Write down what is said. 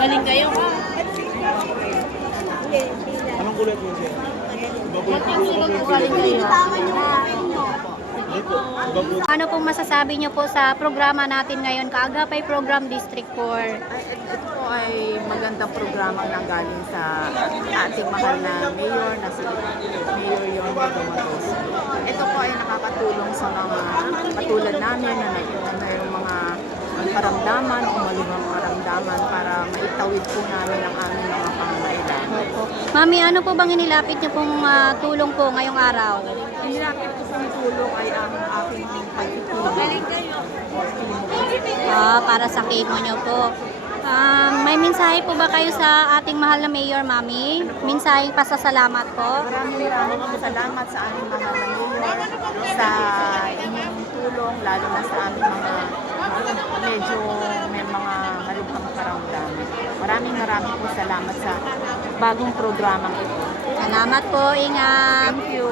Magaling kayo ha. Anong kulay po siya? Magaling kayo. Ano pong masasabi niyo po sa programa natin ngayon, Kaagapay Program District 4? Ito po ay magandang programa na galing sa ating mahal na mayor na si Mayor Yorme Dumagoso. Ito po ay nakakatulong sa mga katulad namin na mayroong mga karamdaman o malubhang karamdaman para maitawid po namin ang aming mga pangangailangan. Mami, ano po bang inilapit niyo pong tulong po ngayong araw? Inilapit ko pong tulong ay ang aking pagtutulong. Para sa chemo niyo po. May mensahe po ba kayo sa ating mahal na mayor, Mami? Mensahe pasasalamat po? Maraming salamat sa aming mga mayor sa inyong tulong, lalo na sa aming mga medyo may mga malubhang karamdaman. Maraming po salamat sa bagong programang ito. Salamat po, ingat! Thank you.